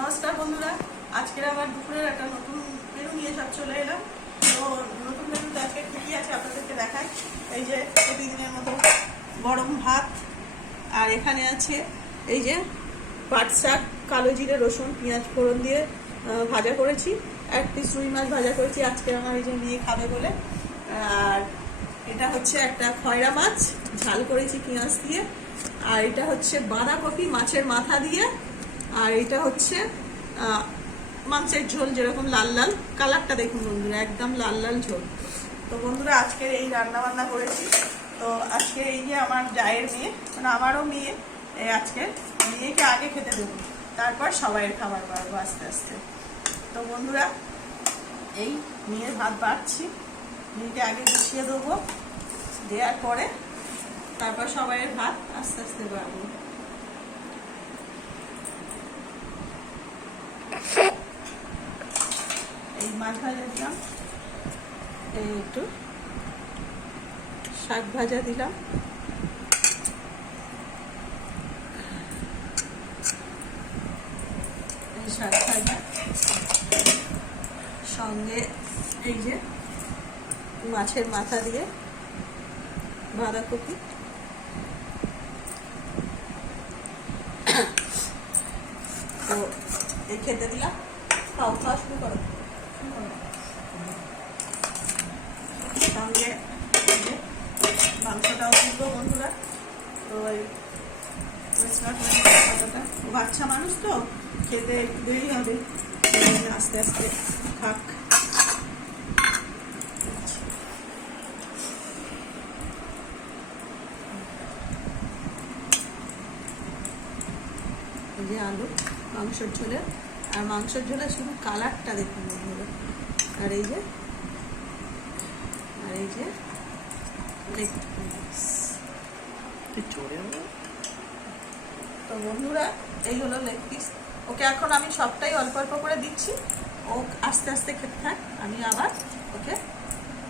নমস্কার বন্ধুরা, আজকের আবার দুপুরের একটা নতুন মেনু নিয়ে সব চলে এলাম। তো নতুন মেনুতে আজকে কী আছে আপনাদেরকে দেখাই। এই যে প্রতিদিনের মতো গরম ভাত, আর এখানে আছে এই যে পাট শাক, কালো জিরে রসুন পেঁয়াজ ফোড়ন দিয়ে ভাজা করেছি। এক পিস রুই মাছ ভাজা করেছি আজকে আমার এই যে মেয়ে খাবে বলে। আর এটা হচ্ছে একটা খয়রা মাছ ঝাল করেছি পেঁয়াজ দিয়ে। আর এটা হচ্ছে বাঁধাকপি মাছের মাথা দিয়ে। আর এটা হচ্ছে মাংসের ঝোল, যেরকম লাল লাল কালারটা দেখুন বন্ধুরা, একদম লাল লাল ঝোল। তো বন্ধুরা আজকের এই রান্না বান্না করেছি। তো আজকে এই যে আমার জায়ের মেয়ে, মানে আমারও মেয়ে, আজকে মেয়েকে আগে খেতে দেবো, তারপর সবাইয়ের খাবার বাড়বো আস্তে আস্তে। তো বন্ধুরা এই মেয়ের ভাত বাড়ছি, মেয়েকে আগে গুছিয়ে দেবো, দেওয়ার পরে তারপর সবাইয়ের ভাত আস্তে আস্তে বাড়বো। এই মাছ ভাজা দিলাম, এই একটু শাক ভাজা দিলাম, এই শাক ভাজা সঙ্গে এই যে মাছের মাথা দিয়ে বাঁধাকপি, তো এই খেতে দিলাম। খাওয়া শুরু করো। সঙ্গে মাংসটাও তুলবো বন্ধুরা। তো বাচ্চা মানুষ তো খেতে একটু দেরি হবে, আস্তে আস্তে থাক। এই যে আলু মাংসের ঝোলে, আর মাংসের ঝোলে শুধু কালারটা দেখুন বন্ধুরা। আর এই যে তো বন্ধুরা এই হলো লেগ পিস। ওকে এখন আমি সবটাই অল্প অল্প করে দিচ্ছি, ও আস্তে আস্তে খেতে থাক, আমি আবার ওকে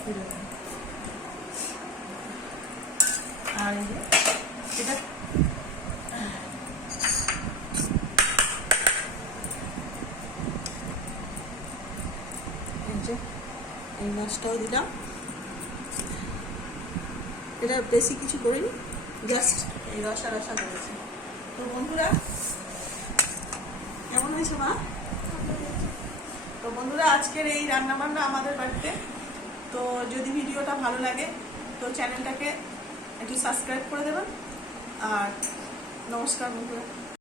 ফিরে দেব। আর এই যে এটা এই মাছটাও দিলাম। এটা বেশি কিছু করিনি, জাস্ট এই রসা রসা করেছি। তো বন্ধুরা কেমন হয়েছে মা? তো বন্ধুরা আজকের এই রান্না বান্না আমাদের বাড়িতে। তো যদি ভিডিওটা ভালো লাগে তো চ্যানেলটাকে একটু সাবস্ক্রাইব করে দেবেন। আর নমস্কার বন্ধুরা।